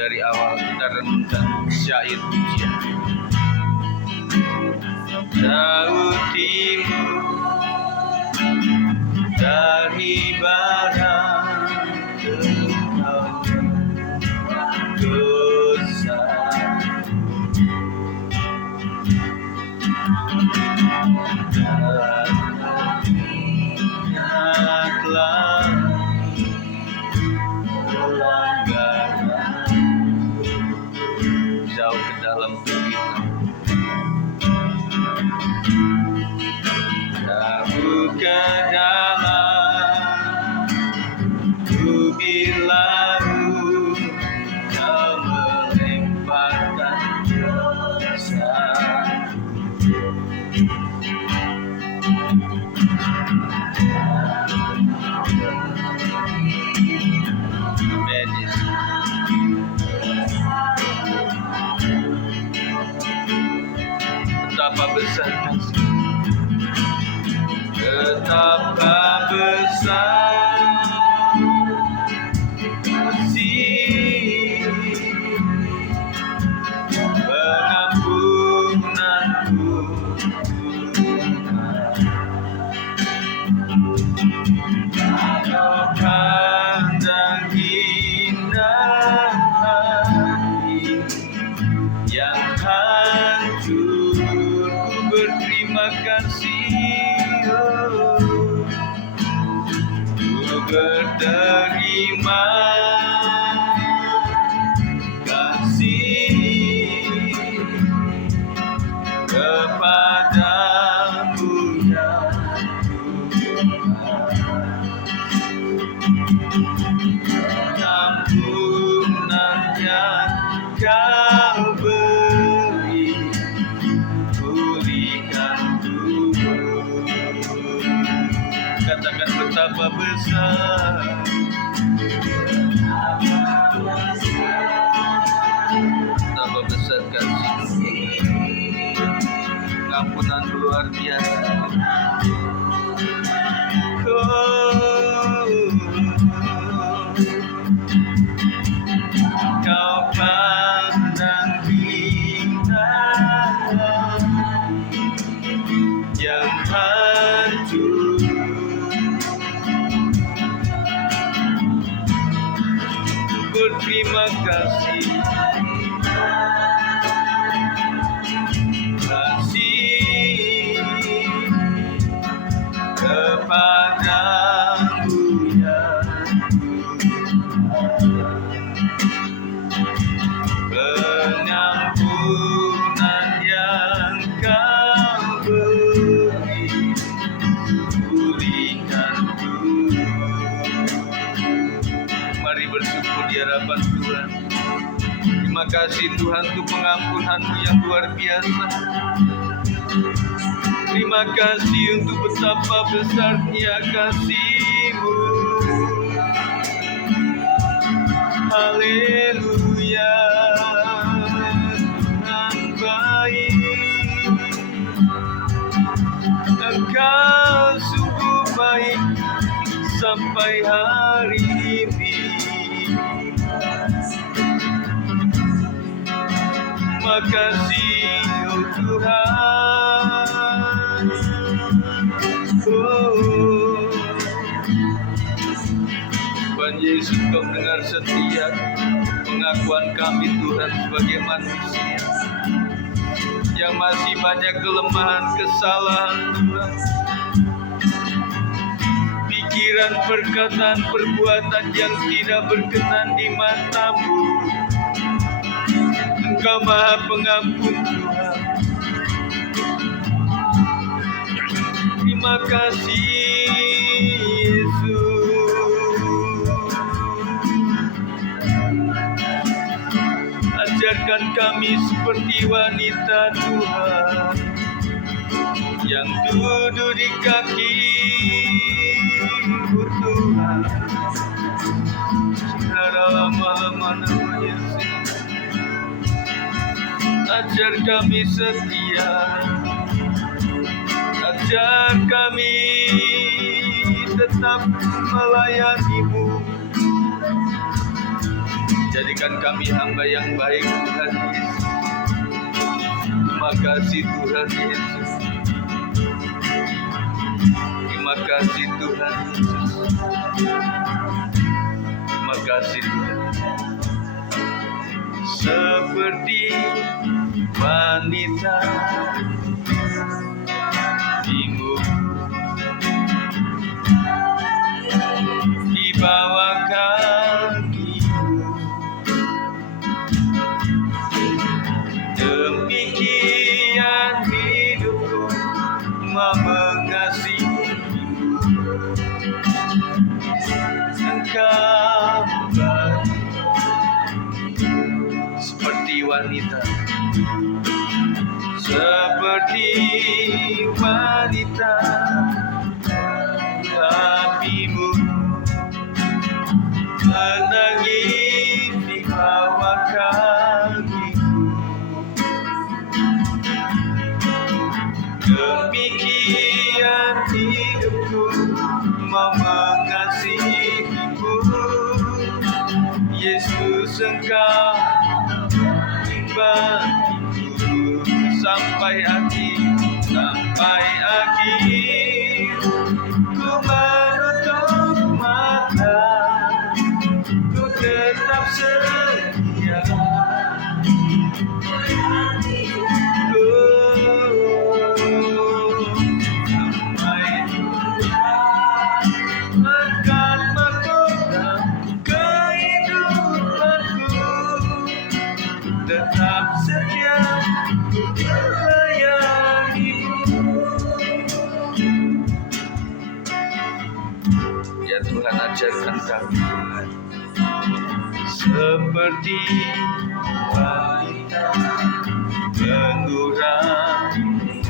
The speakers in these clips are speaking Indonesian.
dari awal kita renungkan syair pujian. Jauh timur dari barat, engkau dosa. Ingatlah pelanggaran jauh ke dalam kehidupan. Jauh ke dalam bumi laut, kau melemparkan dosa. Betapa besar kasih, betapa besar kasih pengampunanmu. Kau pandang indah hati yang hancur, ku berterima kasih, ku berterima kasih kepadamu ya Tuhan. Ampunan yang kau beri, pulihkan tubuh. Katakan betapa besar, betapa besar kasih, pengampunan luar biasa. Kau pandang indah yang hancur, berterima kasih, kasih kepadamu ya Tuhan. Pengampunan yang kau beri, pulihkan tubuh. Mari bersyukur di hadapan Tuhan. Terima kasih Tuhan untuk pengampunan-Mu yang luar biasa. Terima kasih untuk betapa besarnya kasih-Mu. Haleluya, Tuhan baik, Engkau sungguh baik sampai hari ini. Makasih oh Tuhan, Tuhan Yesus, Kau dengar setiap pengakuan kami Tuhan sebagai manusia yang masih banyak kelemahan, kesalahan Tuhan, pikiran, perkataan, perbuatan yang tidak berkenan di mata-Mu. Engkau Maha Pengampun Tuhan. Terima kasih Yesus. Ajarkan kami seperti wanita Tuhan yang duduk di kaki-Mu Tuhan. Dalam malam Yesus, ajar kami setia, ajar kami tetap melayani-Mu, Jadikan kami hamba yang baik Tuhan Yesus. Terima kasih Tuhan Yesus. Terima kasih Tuhan Yesus. Terima kasih Tuhan. Seperti wanita bingung di bawah kakimu, demikian hidupku mau mengasihimu. Engkau baik seperti wanita, seperti wanita apimu menangis di bawah kakiku. Demikian hidupku mau mengasihimu. Yesus, Engkau bagiku sampai akhir, sampai akhir. Ku menutup mata, ku tetap setia. Sampai akan mahkota kehidupanku, tetap setia melayanimu. Ya Tuhan, ajarkan kami Tuhan, seperti wanita mengurangi,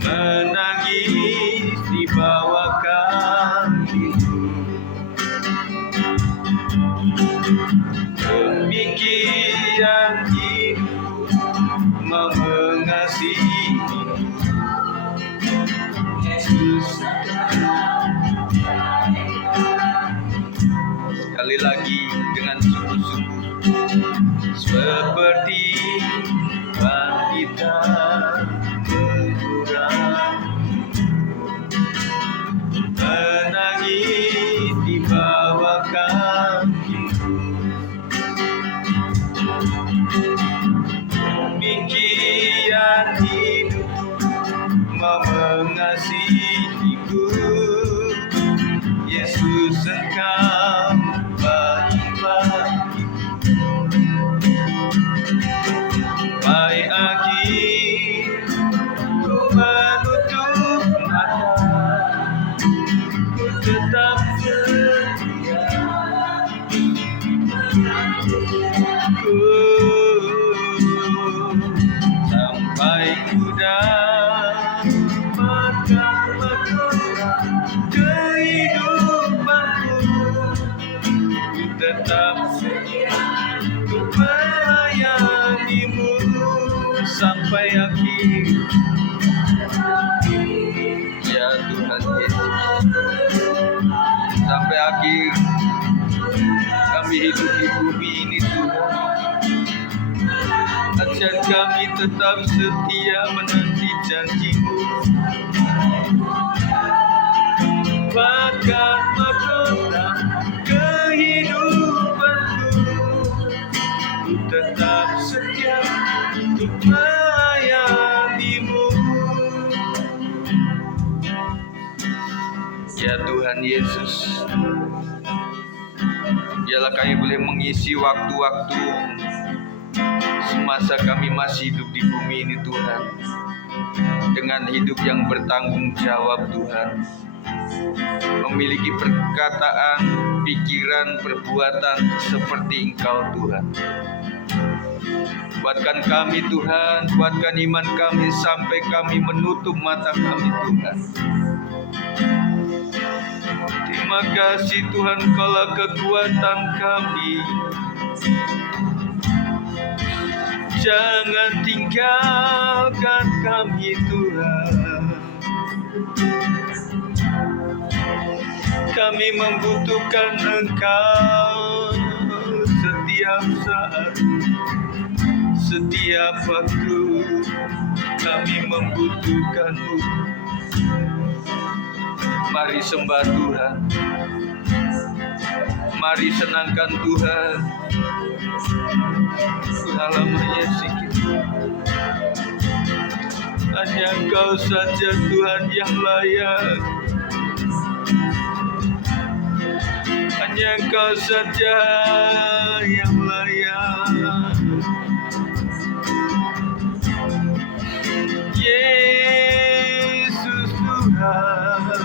menangis di bawah kakimu. Demikian hidupku mau mengasihimu. Yesus, sekali lagi dengan sungguh-sungguh, seperti wanita mengurangi, menangis di bawah kakimu. Demikian hidupku mau mengasihimu. Yesus, Engkau baik bagiku. Sampai akhir ku menutup mata, ku tetap setia. Sampai ku dapatkan mahkota kehidupanku, ku tetap setia untuk melayanimu sampai akhir. Ya Tuhan Yesus, sampai akhir kami hidup di bumi ini Tuhan. Ajar kami tetap setia menanti janji-Mu. Bahkan mahkota kehidupanku, ku tetap setia untuk melayani-Mu. Ya Tuhan Yesus, biarlah kami boleh mengisi waktu-waktu semasa kami masih hidup di bumi ini Tuhan, dengan hidup yang bertanggung jawab Tuhan, memiliki perkataan, pikiran, perbuatan seperti Engkau Tuhan. Kuatkan kami Tuhan, kuatkan iman kami sampai kami menutup mata kami Tuhan. Terima kasih Tuhan, Kaulah kekuatan kami. Jangan tinggalkan kami Tuhan. Kami membutuhkan Engkau. setiap waktu kami membutuhkan-Mu. Mari sembah Tuhan, mari senangkan Tuhan. Alamanya sikit, hanya Engkau saja Tuhan yang layak, hanya Engkau saja yang layak. Yesus Tuhan,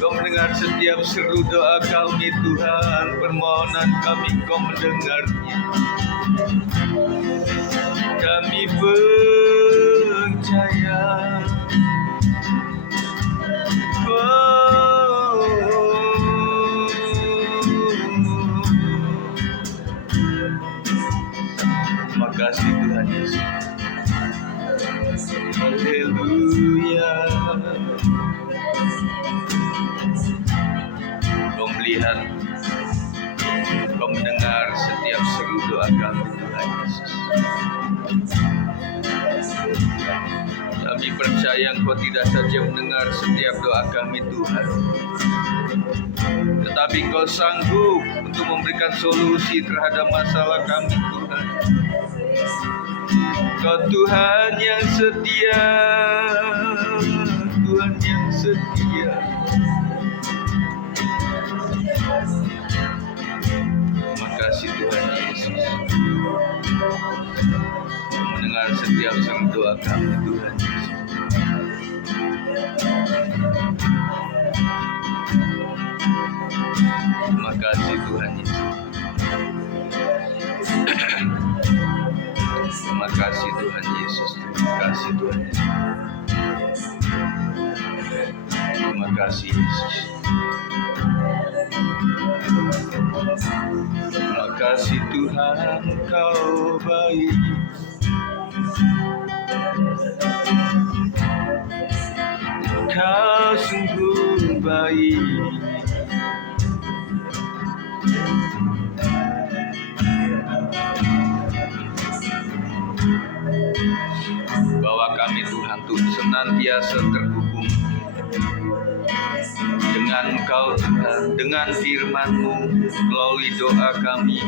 Kau mendengar setiap seru doa kami Tuhan, permohonan kami Kau mendengarnya. Kami percaya, terima kasih Tuhan Yesus. Haleluya. Kau melihat, Kau mendengar setiap seru doa kami Tuhan Yesus. Kami percaya Engkau tidak saja mendengar setiap doa kami Tuhan, tetapi Engkau sanggup untuk memberikan solusi terhadap masalah kami Tuhan. Kau Tuhan yang setia, Tuhan yang setia. Terima kasih Tuhan Yesus, mendengar setiap seru doa kami Tuhan Yesus. Terima kasih Tuhan Yesus. Terima kasih Tuhan Yesus. Terima kasih Tuhan Yesus. Terima kasih Yesus. Terima kasih Tuhan, Kau baik. Kau sungguh baik. Bawa kami Tuhan untuk senantiasa terhubung dengan Engkau Tuhan, dengan firman-Mu, melalui doa kami,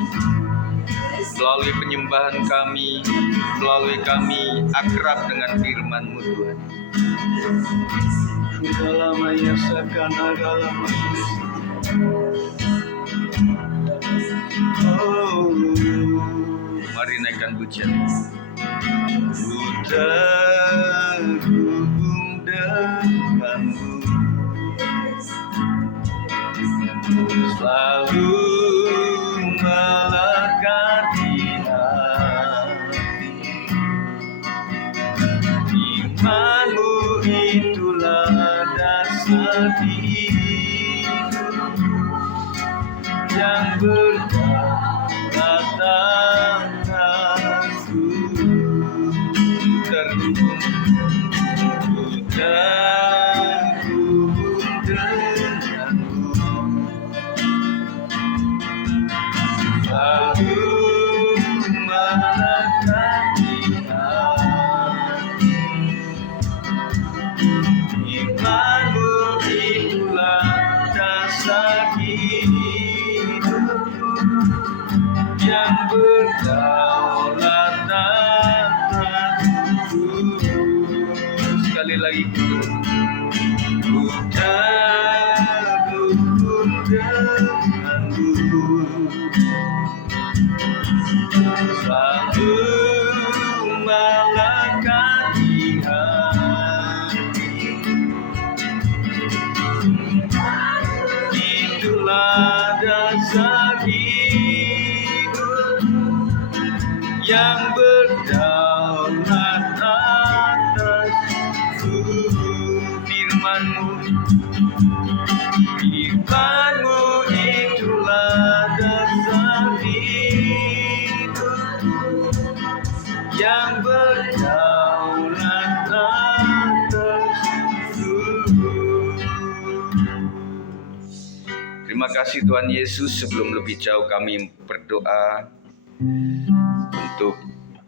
melalui penyembahan kami, melalui kami akrab dengan firman-Mu Tuhan. Oh, mari naikkan pujian. Ku terhubung denganmu, selalu melekat di hati. Iman-Mu itulah dasar hidup yang berdaulat atasku. Terhubung denganmu, selalu melekat di hati. Iman-Mu itulah dasar hidup yang berdaulat atasku. Sekali lagi, ku terhubung denganmu, selalu melekat di hati. Itulah dasar hidup yang berdaulat atasku. Firman-Mu, Firman-Mu itulah dasar hidup yang berdaulat atasku. Terima kasih Tuhan Yesus, sebelum lebih jauh kami berdoa untuk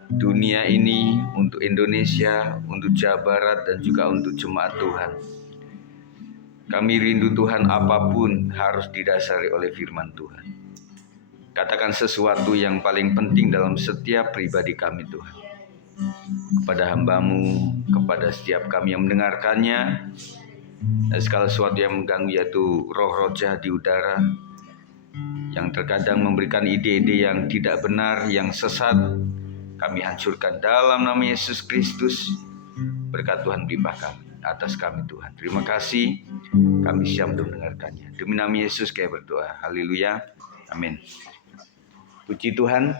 dunia ini, untuk Indonesia, untuk Jawa Barat, dan juga untuk jemaat Tuhan. Kami rindu Tuhan, apapun harus didasari oleh firman Tuhan. Katakan sesuatu yang paling penting dalam setiap pribadi kami Tuhan. Kepada hamba-Mu, kepada setiap kami yang mendengarkannya, dan segala sesuatu yang mengganggu, yaitu roh-roh jahat di udara, yang terkadang memberikan ide-ide yang tidak benar, yang sesat, kami hancurkan dalam nama Yesus Kristus. Berkat Tuhan limpah kami atas kami Tuhan. Terima kasih, kami siap untuk mendengarkannya. Demi nama Yesus kami berdoa. Haleluya. Amin. Puji Tuhan.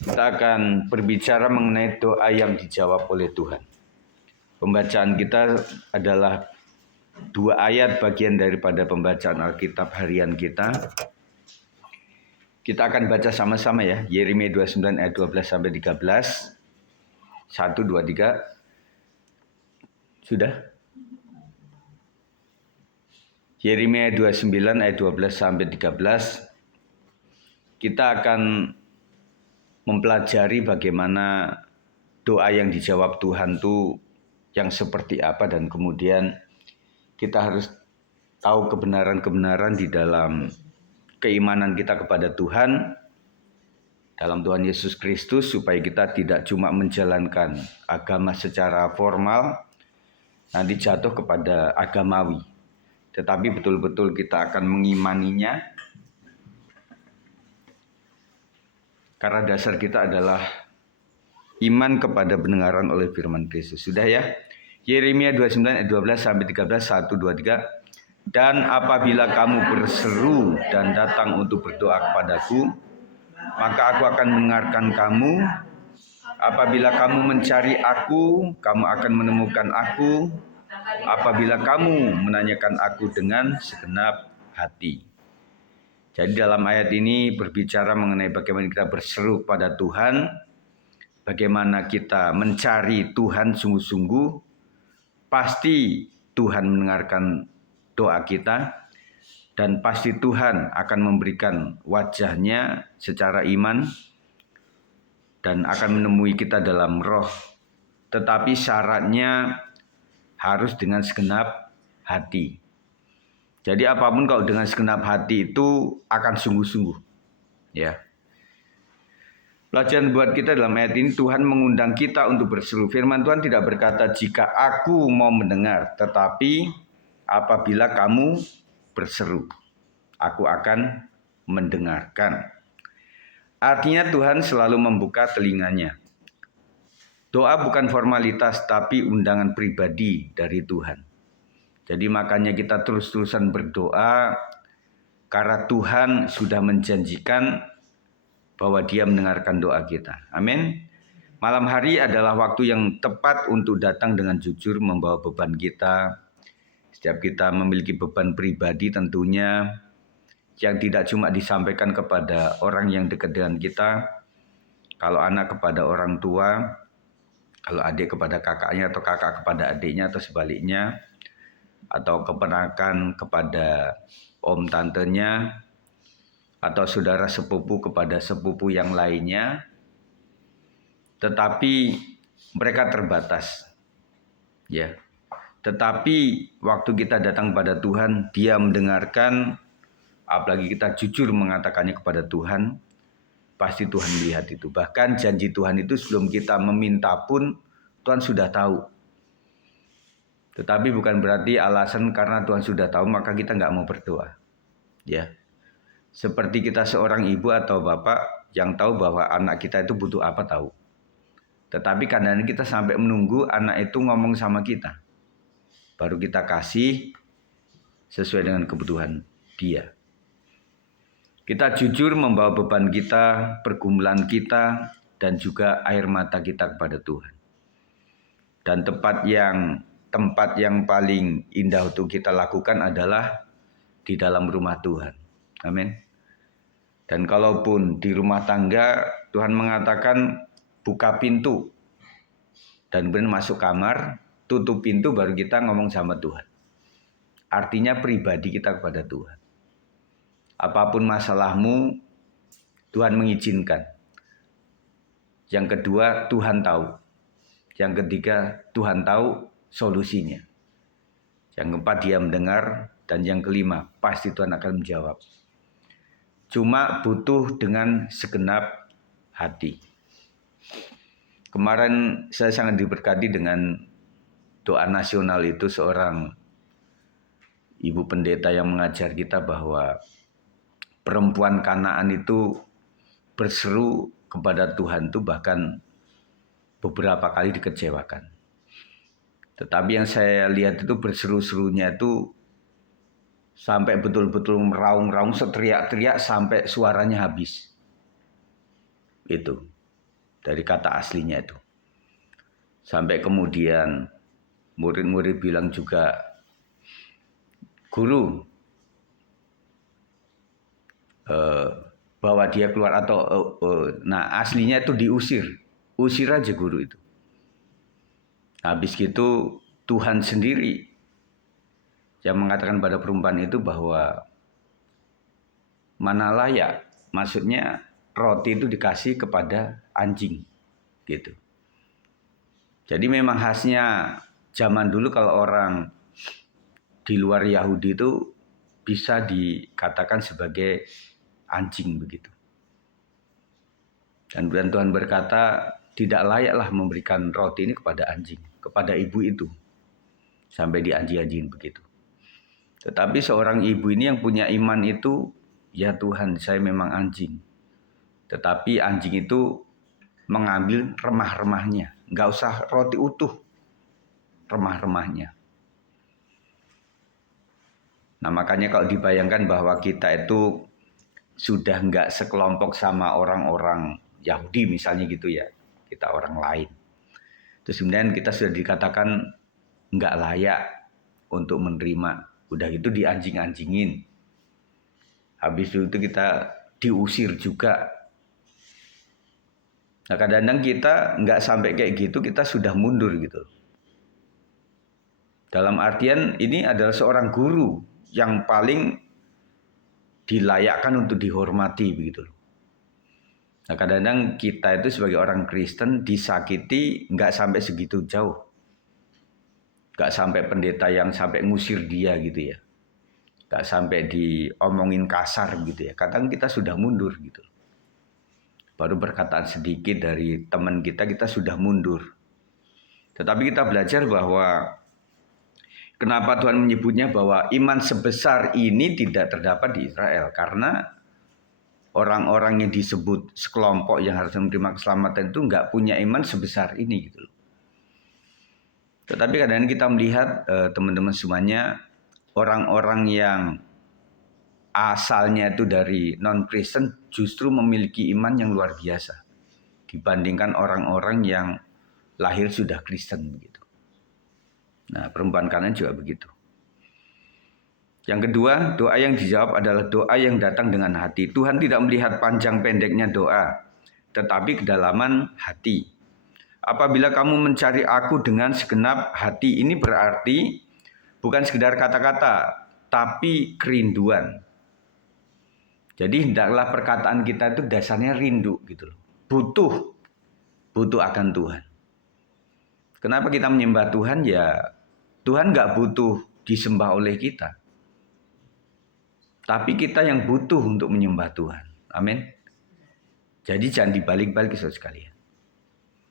Kita akan berbicara mengenai doa yang dijawab oleh Tuhan. Pembacaan kita adalah 2 ayat bagian daripada pembacaan Alkitab harian kita. Kita akan baca sama-sama ya. Yeremia 29 ayat 12 sampai 13. 1, 2, 3. Sudah? Yeremia 29 ayat 12 sampai 13. Kita akan mempelajari bagaimana doa yang dijawab Tuhan itu yang seperti apa, dan kemudian kita harus tahu kebenaran-kebenaran di dalam keimanan kita kepada Tuhan, dalam Tuhan Yesus Kristus, supaya kita tidak cuma menjalankan agama secara formal, nanti jatuh kepada agamawi, tetapi betul-betul kita akan mengimaninya, karena dasar kita adalah iman kepada pendengaran oleh firman Kristus. Sudah ya? Yeremia 29 ayat 12 sampai 13. 1, 2, 3. Dan apabila kamu berseru dan datang untuk berdoa kepadaku, maka aku akan mendengarkan kamu. Apabila kamu mencari aku, kamu akan menemukan aku. Apabila kamu menanyakan aku dengan segenap hati. Jadi dalam ayat ini berbicara mengenai bagaimana kita berseru pada Tuhan, bagaimana kita mencari Tuhan sungguh-sungguh. Pasti Tuhan mendengarkan doa kita, dan pasti Tuhan akan memberikan wajahnya secara iman dan akan menemui kita dalam roh. Tetapi syaratnya harus dengan segenap hati. Jadi apapun kalau dengan segenap hati itu akan sungguh-sungguh. Ya. Pelajaran buat kita dalam ayat ini, Tuhan mengundang kita untuk berseru. Firman Tuhan tidak berkata jika aku mau mendengar, tetapi apabila kamu berseru, aku akan mendengarkan. Artinya Tuhan selalu membuka telinganya. Doa bukan formalitas, tapi undangan pribadi dari Tuhan. Jadi makanya kita terus-terusan berdoa, karena Tuhan sudah menjanjikan bahwa Dia mendengarkan doa kita. Amin. Malam hari adalah waktu yang tepat untuk datang dengan jujur membawa beban kita. Setiap kita memiliki beban pribadi tentunya, yang tidak cuma disampaikan kepada orang yang dekat dengan kita. Kalau anak kepada orang tua, kalau adik kepada kakaknya, atau kakak kepada adiknya, atau sebaliknya, atau keponakan kepada om tantenya, atau saudara sepupu kepada sepupu yang lainnya. Tetapi mereka terbatas. Ya. Tetapi waktu kita datang pada Tuhan, Dia mendengarkan, apalagi kita jujur mengatakannya kepada Tuhan, pasti Tuhan melihat itu. Bahkan janji Tuhan itu sebelum kita meminta pun Tuhan sudah tahu. Tetapi bukan berarti alasan karena Tuhan sudah tahu maka kita nggak mau berdoa. Ya, seperti kita seorang ibu atau bapak yang tahu bahwa anak kita itu butuh apa tahu. Tetapi kadang-kadang kita sampai menunggu anak itu ngomong sama kita, baru kita kasih sesuai dengan kebutuhan dia. Kita jujur membawa beban kita, pergumulan kita, dan juga air mata kita kepada Tuhan. Dan tempat yang paling indah untuk kita lakukan adalah di dalam rumah Tuhan. Amin. Dan kalaupun di rumah tangga, Tuhan mengatakan buka pintu dan kemudian masuk kamar, tutup pintu baru kita ngomong sama Tuhan. Artinya pribadi kita kepada Tuhan. Apapun masalahmu, Tuhan mengizinkan. Yang kedua, Tuhan tahu. Yang ketiga, Tuhan tahu solusinya. Yang keempat, Dia mendengar. Dan yang kelima, pasti Tuhan akan menjawab. Cuma butuh dengan segenap hati. Kemarin saya sangat diberkati dengan doa nasional itu, seorang ibu pendeta yang mengajar kita bahwa perempuan Kanaan itu berseru kepada Tuhan itu bahkan beberapa kali dikecewakan. Tetapi yang saya lihat itu berseru-serunya itu sampai betul-betul meraung-raung, seteriak-teriak sampai suaranya habis. Itu dari kata aslinya itu. Sampai kemudian murid-murid bilang juga, guru, bawa dia keluar atau nah aslinya itu diusir. Usir aja guru itu. Habis gitu Tuhan sendiri yang mengatakan pada perempuan itu bahwa mana layak, maksudnya roti itu dikasih kepada anjing gitu. Jadi memang khasnya zaman dulu kalau orang di luar Yahudi itu bisa dikatakan sebagai anjing begitu. Dan Tuhan berkata, tidak layaklah memberikan roti ini kepada anjing, kepada ibu itu. Sampai dianjing-anjingin begitu. Tetapi seorang ibu ini yang punya iman itu, ya Tuhan, saya memang anjing. Tetapi anjing itu mengambil remah-remahnya. Nggak usah roti utuh, remah-remahnya. Nah makanya kalau dibayangkan bahwa kita itu sudah nggak sekelompok sama orang-orang Yahudi misalnya gitu ya, kita orang lain. Terus kemudian kita sudah dikatakan nggak layak untuk menerima. Udah gitu dianjing-anjingin. Habis itu kita diusir juga. Nah kadang-kadang kita nggak sampai kayak gitu, kita sudah mundur gitu. Dalam artian ini adalah seorang guru yang paling dilayakkan untuk dihormati begitu. Nah kadang-kadang kita itu sebagai orang Kristen disakiti nggak sampai segitu jauh. Nggak sampai pendeta yang sampai ngusir dia gitu ya. Nggak sampai diomongin kasar gitu ya. Kadang kita sudah mundur gitu. Baru perkataan sedikit dari teman kita sudah mundur. Tetapi kita belajar bahwa kenapa Tuhan menyebutnya bahwa iman sebesar ini tidak terdapat di Israel. Karena orang-orang yang disebut sekelompok yang harus menerima keselamatan itu nggak punya iman sebesar ini gitu loh. Tetapi kadang-kadang kita melihat teman-teman semuanya, orang-orang yang asalnya itu dari non-Kristen justru memiliki iman yang luar biasa dibandingkan orang-orang yang lahir sudah Kristen begitu. Nah, perempuan Kanaan juga begitu. Yang kedua, doa yang dijawab adalah doa yang datang dengan hati. Tuhan tidak melihat panjang pendeknya doa, tetapi kedalaman hati. Apabila kamu mencari aku dengan segenap hati, ini berarti bukan sekedar kata-kata, tapi kerinduan. Jadi hendaklah perkataan kita itu dasarnya rindu gitu loh. Butuh akan Tuhan. Kenapa kita menyembah Tuhan? Ya Tuhan nggak butuh disembah oleh kita. Tapi kita yang butuh untuk menyembah Tuhan. Amin. Jadi jangan dibalik-balik saudara sekalian.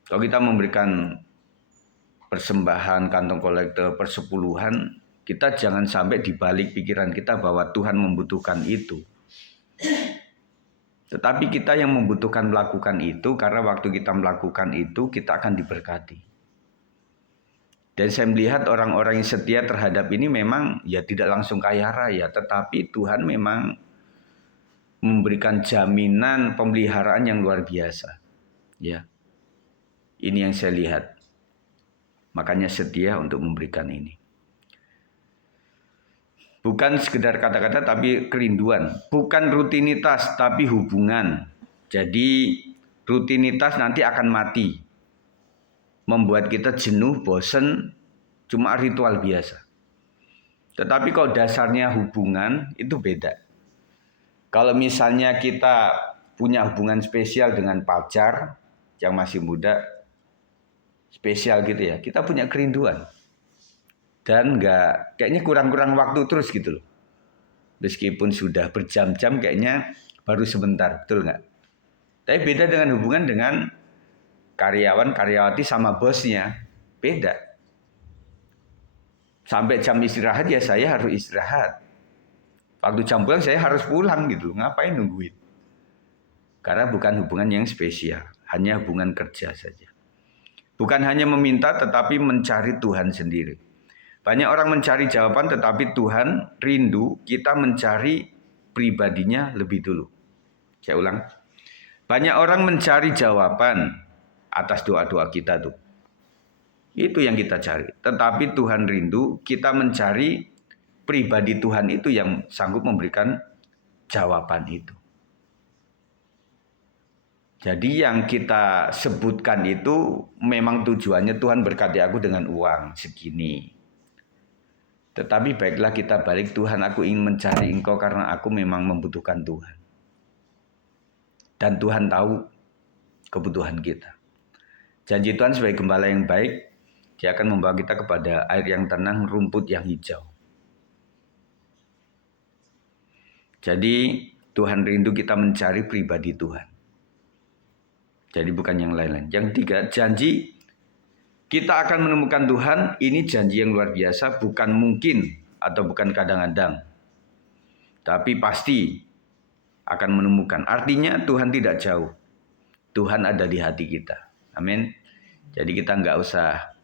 Kalau kita memberikan persembahan, kantong kolektor, persepuluhan, kita jangan sampai dibalik pikiran kita bahwa Tuhan membutuhkan itu. Tetapi kita yang membutuhkan melakukan itu, karena waktu kita melakukan itu, kita akan diberkati. Dan saya melihat orang-orang yang setia terhadap ini memang ya tidak langsung kaya raya, tetapi Tuhan memang memberikan jaminan pemeliharaan yang luar biasa. Ya. Ini yang saya lihat. Makanya setia untuk memberikan ini. Bukan sekedar kata-kata tapi kerinduan. Bukan rutinitas tapi hubungan. Jadi rutinitas nanti akan mati. Membuat kita jenuh, bosan, cuma ritual biasa. Tetapi kalau dasarnya hubungan itu beda. Kalau misalnya kita punya hubungan spesial dengan pacar yang masih muda, spesial gitu ya, kita punya kerinduan. Dan kayaknya kurang-kurang waktu terus gitu loh. Meskipun sudah berjam-jam kayaknya baru sebentar, betul nggak? Tapi beda dengan hubungan dengan karyawan, karyawati sama bosnya, beda. Sampai jam istirahat ya saya harus istirahat. Waktu jam pulang saya harus pulang gitu. Ngapain nungguin? Karena bukan hubungan yang spesial. Hanya hubungan kerja saja. Bukan hanya meminta tetapi mencari Tuhan sendiri. Banyak orang mencari jawaban tetapi Tuhan rindu kita mencari pribadinya lebih dulu. Saya ulang. Banyak orang mencari jawaban atas doa-doa kita tuh. Itu yang kita cari. Tetapi Tuhan rindu kita mencari pribadi Tuhan itu yang sanggup memberikan jawaban itu. Jadi yang kita sebutkan itu memang tujuannya Tuhan berkati aku dengan uang segini. Tetapi baiklah kita balik, Tuhan aku ingin mencari Engkau karena aku memang membutuhkan Tuhan. Dan Tuhan tahu kebutuhan kita. Janji Tuhan sebagai gembala yang baik, Dia akan membawa kita kepada air yang tenang, rumput yang hijau. Jadi Tuhan rindu kita mencari pribadi Tuhan. Jadi bukan yang lain-lain. Yang ketiga, janji kita akan menemukan Tuhan. Ini janji yang luar biasa, bukan mungkin atau bukan kadang-kadang. Tapi pasti akan menemukan. Artinya Tuhan tidak jauh. Tuhan ada di hati kita. Amin. Jadi kita nggak usah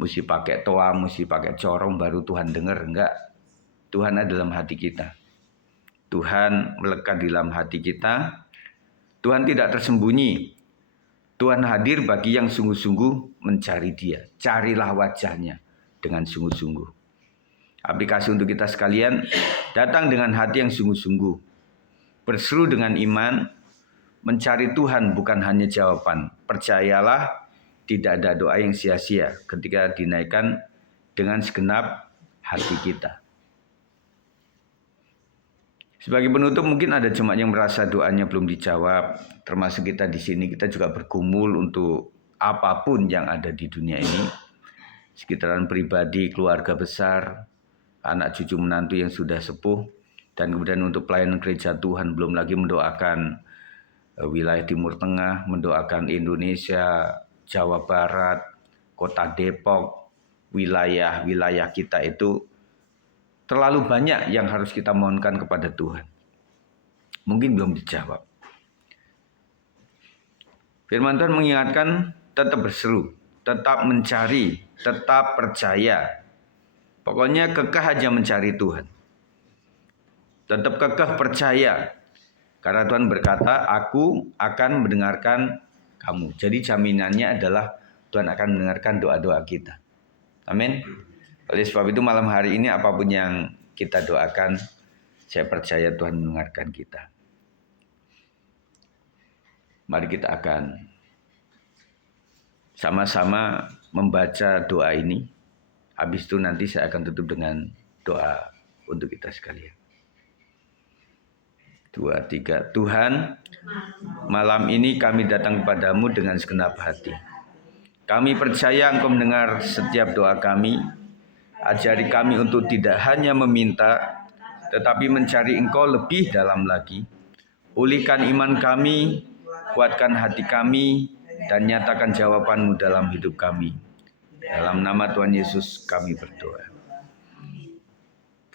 mesti pakai toa, mesti pakai corong baru Tuhan dengar. Enggak. Tuhan ada dalam hati kita. Tuhan melekat di dalam hati kita. Tuhan tidak tersembunyi. Tuhan hadir bagi yang sungguh-sungguh mencari Dia. Carilah wajahnya dengan sungguh-sungguh. Aplikasi untuk kita sekalian, datang dengan hati yang sungguh-sungguh. Berseru dengan iman, mencari Tuhan bukan hanya jawaban. Percayalah, tidak ada doa yang sia-sia ketika dinaikkan dengan segenap hati kita. Sebagai penutup, mungkin ada jemaat yang merasa doanya belum dijawab. Termasuk kita di sini, kita juga bergumul untuk apapun yang ada di dunia ini. Sekitaran pribadi, keluarga besar, anak cucu menantu yang sudah sepuh. Dan kemudian untuk pelayanan gereja Tuhan, belum lagi mendoakan wilayah Timur Tengah, mendoakan Indonesia, Jawa Barat, Kota Depok, wilayah-wilayah kita itu terlalu banyak yang harus kita mohonkan kepada Tuhan. Mungkin belum dijawab. Firman Tuhan mengingatkan tetap berseru, tetap mencari, tetap percaya. Pokoknya kekeh aja mencari Tuhan. Tetap kekeh percaya. Karena Tuhan berkata, aku akan mendengarkan kamu. Jadi jaminannya adalah Tuhan akan mendengarkan doa-doa kita. Amin. Oleh sebab itu malam hari ini apapun yang kita doakan, saya percaya Tuhan mendengarkan kita. Mari kita akan sama-sama membaca doa ini. Habis itu nanti saya akan tutup dengan doa untuk kita sekalian. 2, 3. Tuhan, malam ini kami datang kepadamu dengan segenap hati. Kami percaya Engkau mendengar setiap doa kami. Ajari kami untuk tidak hanya meminta, tetapi mencari Engkau lebih dalam lagi. Pulihkan iman kami, kuatkan hati kami, dan nyatakan jawaban-Mu dalam hidup kami. Dalam nama Tuhan Yesus kami berdoa.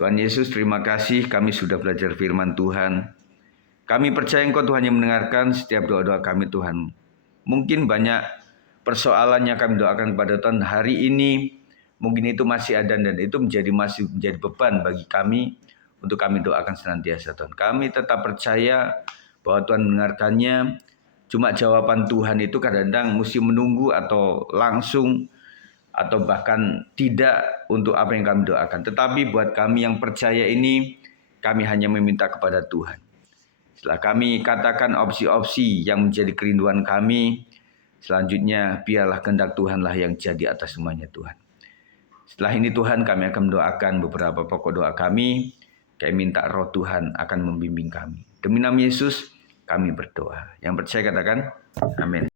Tuhan Yesus, terima kasih kami sudah belajar firman Tuhan. Kami percaya Engkau Tuhan yang mendengarkan setiap doa-doa kami Tuhan. Mungkin banyak persoalan yang kami doakan kepada Tuhan hari ini. Mungkin itu masih ada dan itu masih menjadi beban bagi kami untuk kami doakan senantiasa Tuhan. Kami tetap percaya bahwa Tuhan mendengarkannya. Cuma jawaban Tuhan itu kadang-kadang mesti menunggu atau langsung atau bahkan tidak untuk apa yang kami doakan. Tetapi buat kami yang percaya ini, kami hanya meminta kepada Tuhan. Setelah kami katakan opsi-opsi yang menjadi kerinduan kami, selanjutnya biarlah kehendak Tuhanlah yang jadi atas semuanya Tuhan. Setelah ini Tuhan, kami akan mendoakan beberapa pokok doa kami. Kami minta roh Tuhan akan membimbing kami. Demi nama Yesus kami berdoa. Yang percaya katakan amin.